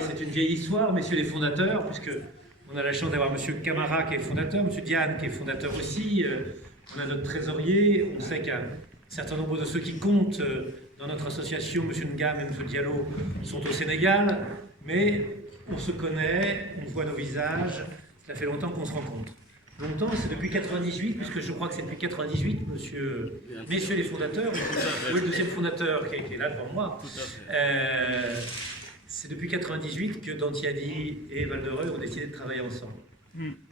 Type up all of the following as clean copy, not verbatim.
C'est une vieille histoire, messieurs les fondateurs, puisque on a la chance d'avoir monsieur Camara qui est fondateur, monsieur Diane qui est fondateur aussi, on a notre trésorier, on sait qu'un certain nombre de ceux qui comptent dans notre association, monsieur Ngam et monsieur Diallo, sont au Sénégal, mais on se connaît, on voit nos visages, ça fait longtemps qu'on se rencontre. Longtemps, c'est depuis 98, puisque je crois que c'est depuis 98, messieurs les fondateurs, oui, le deuxième fondateur qui est là devant moi. C'est depuis 98 que Dantiadi et Val-de-Reuil ont décidé de travailler ensemble.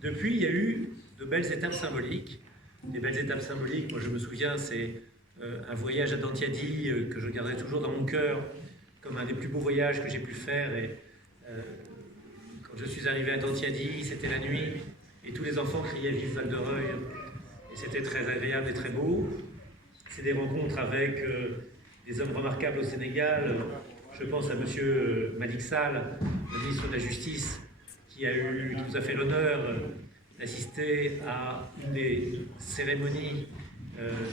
Depuis, il y a eu de belles étapes symboliques. Des belles étapes symboliques, moi je me souviens, c'est un voyage à Dantiadi que je garderai toujours dans mon cœur comme un des plus beaux voyages que j'ai pu faire. Et quand je suis arrivé à Dantiadi, c'était la nuit, et tous les enfants criaient « Vive Val-de-Reuil !» et c'était très agréable et très beau. C'est des rencontres avec des hommes remarquables au Sénégal. Je pense à M. Malick Sall, le ministre de la Justice, qui nous a fait l'honneur d'assister à une des cérémonies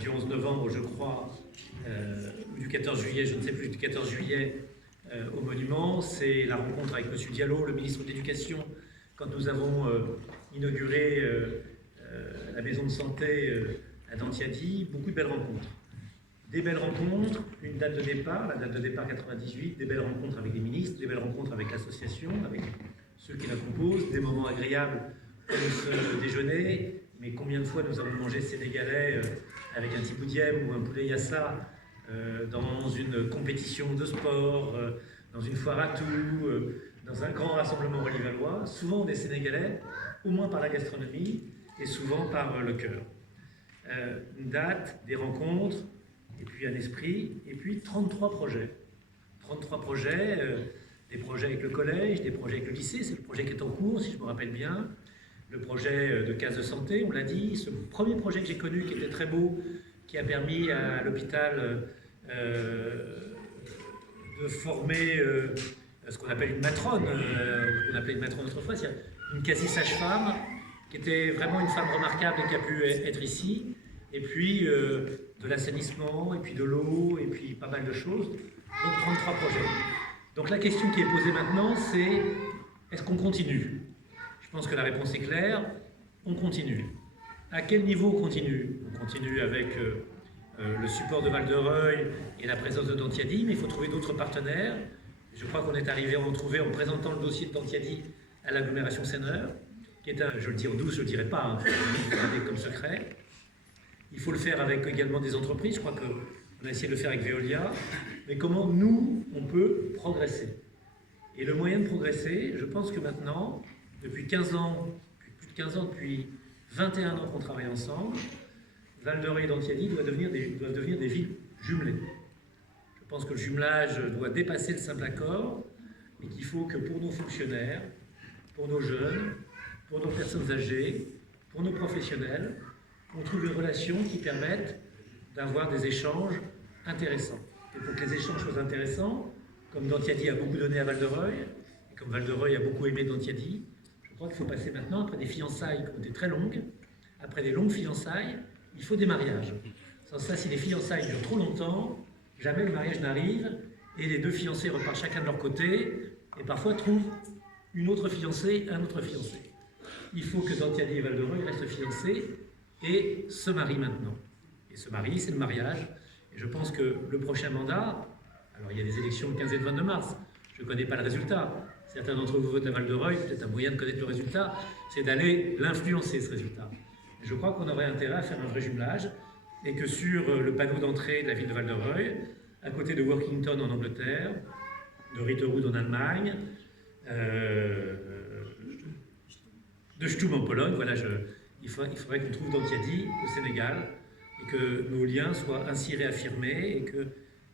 du 11 novembre, je crois, ou du 14 juillet, je ne sais plus, du 14 juillet, au monument. C'est la rencontre avec M. Diallo, le ministre de l'Éducation, quand nous avons inauguré la maison de santé à Dantiadi. Beaucoup de belles rencontres. Des belles rencontres, une date de départ, la date de départ 98, des belles rencontres avec les ministres, des belles rencontres avec l'association, avec ceux qui la composent, des moments agréables comme ce déjeuner, mais combien de fois nous avons mangé sénégalais avec un tiboudiem ou un poulet yassa dans une compétition de sport, dans une foire à tout, dans un grand rassemblement relivallois, souvent des Sénégalais, au moins par la gastronomie et souvent par le cœur. Une date, des rencontres, et puis un esprit, et puis 33 projets. 33 projets, des projets avec le collège, des projets avec le lycée, c'est le projet qui est en cours, si je me rappelle bien, le projet de case de santé, on l'a dit, ce premier projet que j'ai connu, qui était très beau, qui a permis à l'hôpital de former ce qu'on appelle une matrone, on appelait une matrone autrefois, c'est-à-dire une quasi-sage-femme, qui était vraiment une femme remarquable et qui a pu être ici, et puis de l'assainissement, et puis de l'eau, et puis pas mal de choses. Donc 33 projets. Donc la question qui est posée maintenant, c'est est-ce qu'on continue? Je pense que la réponse est claire, on continue. À quel niveau on continue? On continue avec le support de Val-de-Reuil et la présence de Dantiadi, mais il faut trouver d'autres partenaires. Je crois qu'on est arrivé à en trouver en présentant le dossier de Dantiadi à l'agglomération Seineur, qui est un, je le dis en douce, je ne le dirai pas, il faut le garder comme secret. Il faut le faire avec également des entreprises, je crois qu'on a essayé de le faire avec Veolia, mais comment nous, on peut progresser. Et le moyen de progresser, je pense que maintenant, depuis 15 ans, plus de 15 ans, depuis 21 ans qu'on travaille ensemble, Val-de-Reuil et Dantiadi doivent devenir des villes jumelées. Je pense que le jumelage doit dépasser le simple accord, et qu'il faut que pour nos fonctionnaires, pour nos jeunes, pour nos personnes âgées, pour nos professionnels, on trouve une relation qui permette d'avoir des échanges intéressants. Et pour que les échanges soient intéressants, comme Dantiadi a beaucoup donné à Val-de-Reuil, et comme Val-de-Reuil a beaucoup aimé Dantiadi, je crois qu'il faut passer maintenant, après des fiançailles qui ont été très longues, après des longues fiançailles, il faut des mariages. Sans ça, si les fiançailles durent trop longtemps, jamais le mariage n'arrive, et les deux fiancés repartent chacun de leur côté, et parfois trouvent une autre fiancée, un autre fiancé. Il faut que Dantiadi et Val-de-Reuil restent fiancés, et se marient maintenant. Et se marient, c'est le mariage. Et je pense que le prochain mandat, alors il y a des élections le 15 et le 22 mars, je ne connais pas le résultat. Certains d'entre vous votent à Val-de-Reuil, peut-être un moyen de connaître le résultat, c'est d'aller l'influencer, ce résultat. Et je crois qu'on aurait intérêt à faire un vrai jumelage, et que sur le panneau d'entrée de la ville de Val-de-Reuil, à côté de Workington en Angleterre, de Ritterwood en Allemagne, de Stum en Pologne, voilà, il faudrait qu'on trouve Dantiadi au Sénégal et que nos liens soient ainsi réaffirmés et que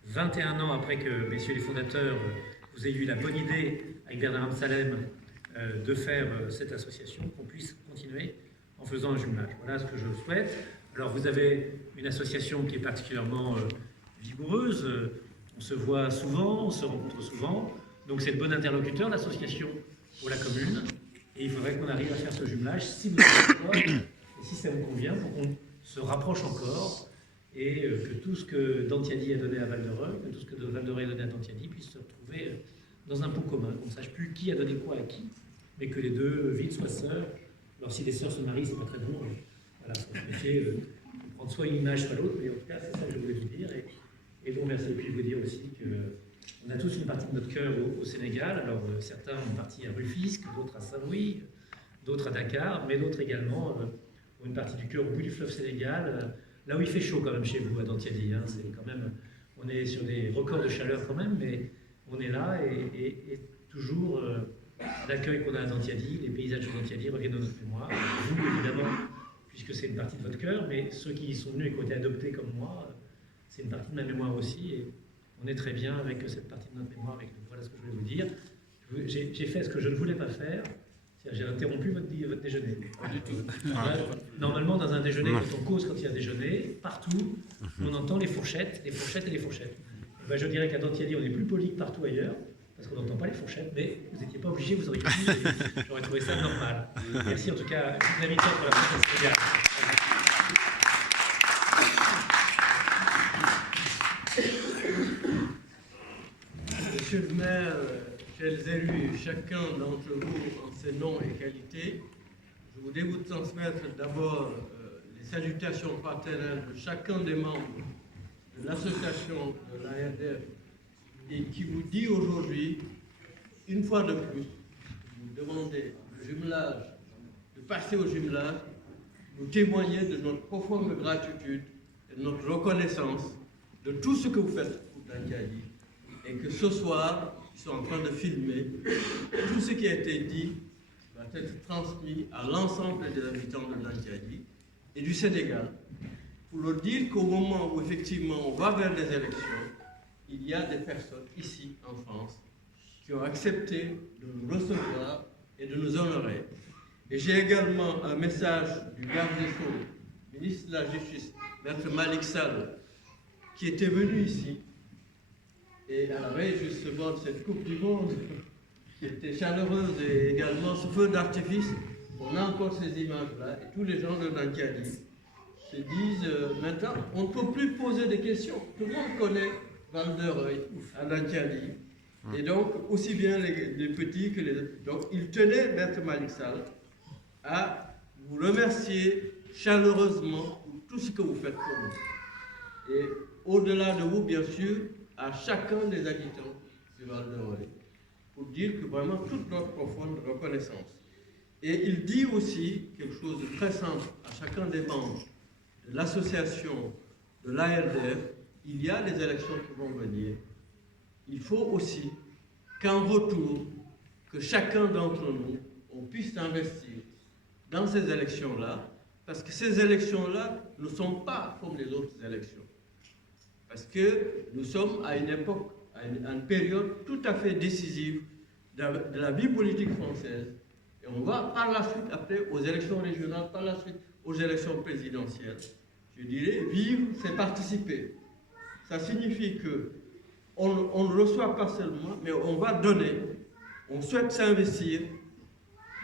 21 ans après que, messieurs les fondateurs, vous ayez eu la bonne idée avec Bernard Amsalem de faire cette association, qu'on puisse continuer en faisant un jumelage. Voilà ce que je souhaite. Alors vous avez une association qui est particulièrement vigoureuse, on se voit souvent, on se rencontre souvent, donc c'est le bon interlocuteur, l'association pour la commune, et il faudrait qu'on arrive à faire ce jumelage, si vous êtes d'accord, et si ça vous convient, pour qu'on se rapproche encore, et que tout ce que Dantiadi a donné à Val-de-Reuil, que tout ce que Val-de-Reuil a donné à Dantiadi puisse se retrouver dans un pot commun, qu'on ne sache plus qui a donné quoi à qui, mais que les deux villes soient sœurs. Alors si les sœurs se marient, c'est pas très bon, voilà, ça va métier de prendre soit une image, soit l'autre, mais en tout cas, c'est ça que je voulais vous dire, et vous remercier. Et puis vous dire aussi qu'on a tous une partie de notre cœur au Sénégal. Alors certains ont une partie à Rufisque, d'autres à Saint-Louis, d'autres à Dakar, mais d'autres également ont une partie du cœur au bout du fleuve Sénégal, là où il fait chaud quand même chez vous, à Dantiadi. Hein, c'est quand même, on est sur des records de chaleur quand même, mais on est là et toujours l'accueil qu'on a à Dantiadi, les paysages de Dantiadi reviennent dans notre mémoire. Vous, évidemment, puisque c'est une partie de votre cœur, mais ceux qui y sont venus et qui ont été adoptés comme moi, c'est une partie de ma mémoire aussi, et on est très bien avec cette partie de notre mémoire avec nous. Voilà ce que je voulais vous dire. J'ai fait ce que je ne voulais pas faire, c'est-à-dire j'ai interrompu votre déjeuner. Pas du tout. Normalement, dans un déjeuner, quand on cause, quand il y a déjeuner, partout, on entend les fourchettes et les fourchettes. Et ben, je dirais qu'à Dantiadi, on est plus poli que partout ailleurs, parce qu'on n'entend pas les fourchettes, mais vous n'étiez pas obligé, vous auriez pu, j'aurais trouvé ça normal. Merci en tout cas, une invitation pour la prochaine série. Monsieur le maire, chers élus, chacun d'entre vous en ses noms et qualités, je voudrais vous transmettre d'abord les salutations fraternelles de chacun des membres de l'association de l'ARDF et qui vous dit aujourd'hui, une fois de plus, vous demandez le jumelage, de passer au jumelage, nous témoigner de notre profonde gratitude et de notre reconnaissance de tout ce que vous faites pour Dantiadi. Et que ce soir, ils sont en train de filmer, tout ce qui a été dit va être transmis à l'ensemble des habitants de Dantiadi et du Sénégal, pour leur dire qu'au moment où effectivement on va vers les élections, il y a des personnes ici en France qui ont accepté de nous recevoir et de nous honorer. Et j'ai également un message du garde des Sceaux, ministre de la Justice, Maître Malick Sall, qui était venu ici. Et à la veille justement de cette Coupe du Monde, qui était chaleureuse, et également ce feu d'artifice, on a encore ces images-là, et tous les gens de Dantiadi se disent maintenant, on ne peut plus poser des questions. Tout le monde connaît Val-de-Reuil à Dantiadi, et donc aussi bien les petits que les... Donc il tenait, Maître Malick Sall, à vous remercier chaleureusement pour tout ce que vous faites pour nous. Et au-delà de vous, bien sûr, à chacun des habitants du Val-de-Reuil, pour dire que vraiment toute notre profonde reconnaissance. Et il dit aussi quelque chose de très simple à chacun des membres de l'association de l'ARDF, il y a des élections qui vont venir. Il faut aussi qu'en retour, que chacun d'entre nous, on puisse investir dans ces élections-là, parce que ces élections-là ne sont pas comme les autres élections. Parce que nous sommes à une époque, à une période tout à fait décisive de la vie politique française. Et on va par la suite, après, aux élections régionales, par la suite aux élections présidentielles. Je dirais, vivre, c'est participer. Ça signifie qu'on ne reçoit pas seulement, mais on va donner. On souhaite s'investir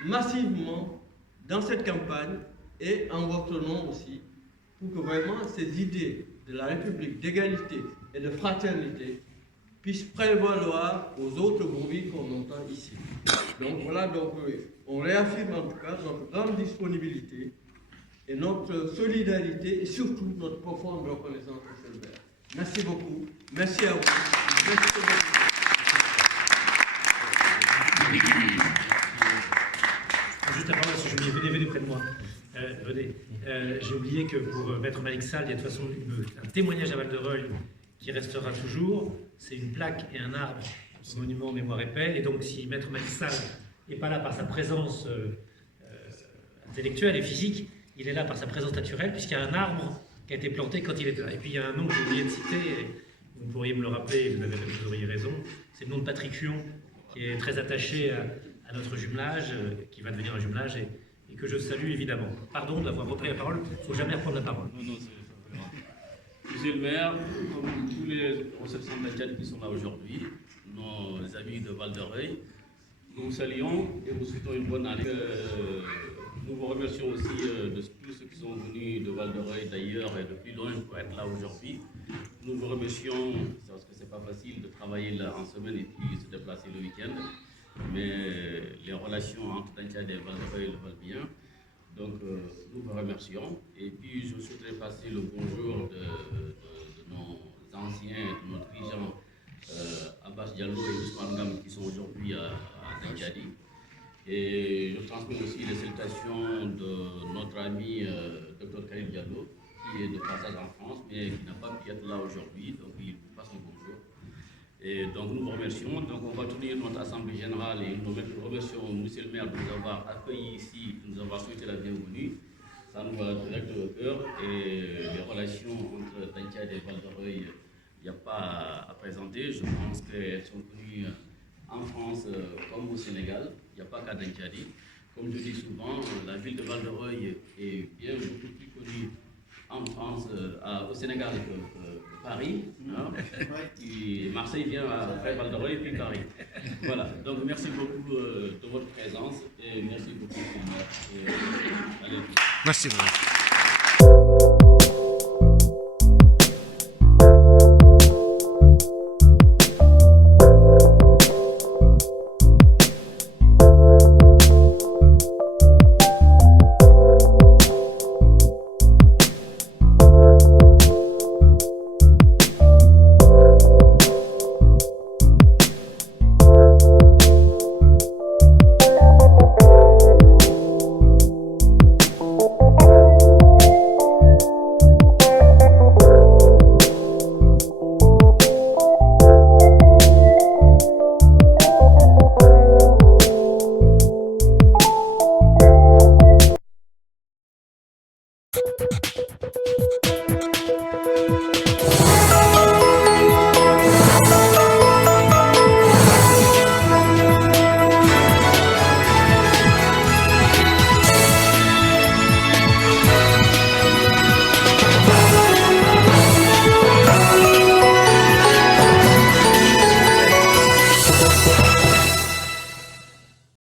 massivement dans cette campagne et en votre nom aussi, pour que vraiment ces idées de la République d'égalité et de fraternité puissent prévaloir aux autres bruits qu'on entend ici. Donc voilà, on réaffirme en tout cas notre grande disponibilité et notre solidarité et surtout notre profonde reconnaissance au Sénégal. Merci beaucoup. Merci à vous. Merci Juste avant, parce que j'ai oublié, venez près de moi. J'ai oublié que pour Maître Malick Sall, il y a de toute façon un témoignage à Val-de-Reuil qui restera toujours. C'est une plaque et un arbre au monument Mémoire et Paix. Et donc, si Maître Malick Sall n'est pas là par sa présence intellectuelle et physique, il est là par sa présence naturelle, puisqu'il y a un arbre qui a été planté quand il était là. Et puis, il y a un nom que j'ai oublié de citer, et vous pourriez me le rappeler, vous auriez raison. C'est le nom de Patrick Huon, qui est très attaché à notre jumelage, qui va devenir un jumelage, et que je salue évidemment. Pardon d'avoir repris la parole, il ne faut jamais reprendre la parole. Non, non, c'est pas grave. Monsieur le maire, comme tous les ressortissants de Tchad qui sont là aujourd'hui, nos amis de Val-de-Reuil, nous vous saluons et vous souhaitons une bonne année. Nous vous remercions aussi de tous ceux qui sont venus de Val-de-Reuil d'ailleurs et de plus loin pour être là aujourd'hui. Nous vous remercions parce que c'est pas facile de travailler là en semaine et puis se déplacer le week-end, mais les relations entre Tchad et Val-de-Reuil le valent bien. Donc nous vous remercions. Et puis je souhaiterais passer le bonjour de nos anciens, de nos dirigeants Abbas Diallo et Ousmane Gam qui sont aujourd'hui à Tchadi. Et je transmets aussi les salutations de notre ami Dr Karim Diallo, qui est de passage en France, mais qui n'a pas pu être là aujourd'hui, donc il vous passe un bonjour. Et donc nous vous remercions. Donc on va tenir notre assemblée générale et nous remercions monsieur le maire de nous avoir accueillis ici, de nous avoir souhaité la bienvenue. Ça nous va direct au cœur et les relations entre Tchad et Val-de-Reuil, il n'y a pas à présenter. Je pense qu'elles sont connues en France comme au Sénégal. Il n'y a pas qu'à Tchadi. Comme je dis souvent, la ville de Val-de-Reuil est bien beaucoup plus connue en France, au Sénégal que Paris. Hein? Et Marseille vient après Val-de-Reuil puis Paris. Voilà. Donc merci beaucoup de votre présence et merci beaucoup. Allez. Merci beaucoup.